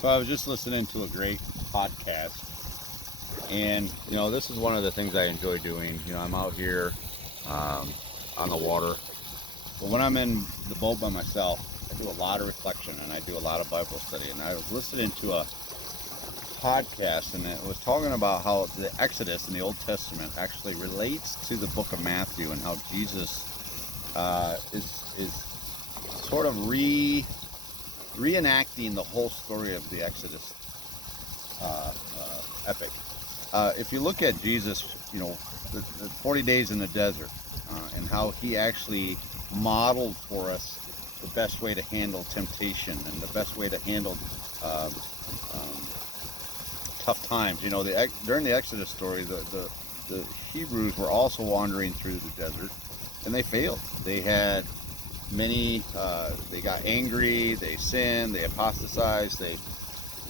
So I was just listening to a great podcast, and this is one of the things I enjoy doing. I'm out here um, on the water, but when I'm in the boat by myself, I do a lot of reflection and I do a lot of Bible study. And I was listening to a podcast, and it was talking about how the Exodus in the Old Testament actually relates to the Book of Matthew, and how Jesus is sort of reenacting the whole story of the Exodus epic. If you look at Jesus, the 40 days in the desert, and how he actually modeled for us the best way to handle temptation and the best way to handle uh, um, tough times. During the Exodus story, the Hebrews were also wandering through the desert, and they failed. They had many. They got angry. They sinned. They apostatized. They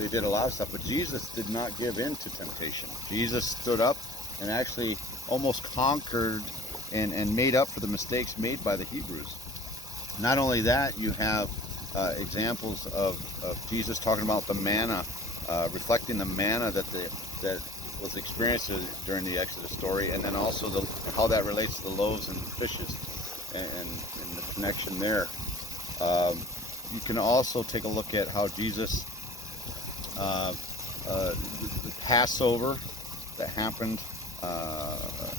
did a lot of stuff, but Jesus did not give in to temptation. Jesus stood up and actually almost conquered and made up for the mistakes made by the Hebrews. Not only that, you have examples of Jesus talking about the manna, reflecting the manna that was experienced during the Exodus story, and then also how that relates to the loaves and fishes, and the connection there. Um, you can also take a look at how Jesus uh, the Passover that happened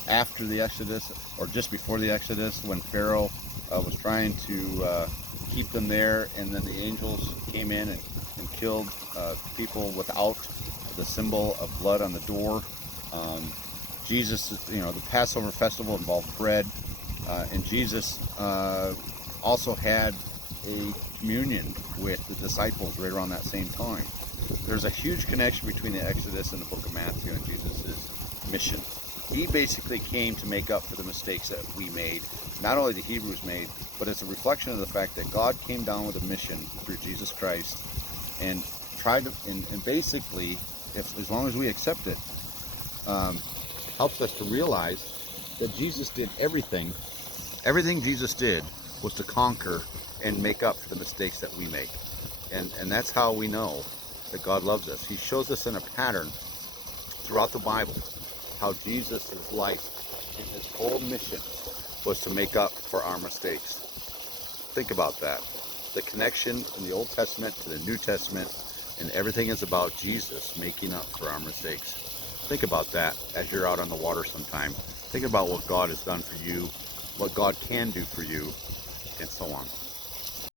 after the Exodus, or just before the Exodus, when Pharaoh was trying to keep them there, and then the angels came in and killed people without the symbol of blood on the door. Um, Jesus, the Passover festival involved bread, and Jesus also had a communion with the disciples right around that same time. There's a huge connection between the Exodus and the book of Matthew and Jesus' mission. He basically came to make up for the mistakes that we made, not only the Hebrews made, but it's a reflection of the fact that God came down with a mission through Jesus Christ, and tried to, and basically, if as long as we accept it, um, helps us to realize that Jesus did everything. Everything Jesus did was to conquer and make up for the mistakes that we make. And that's how we know that God loves us. He shows us in a pattern throughout the Bible how Jesus' life and his whole mission was to make up for our mistakes. Think about that. The connection in the Old Testament to the New Testament, and everything is about Jesus making up for our mistakes. Think about that as you're out on the water sometime. Think about what God has done for you, what God can do for you, and so on.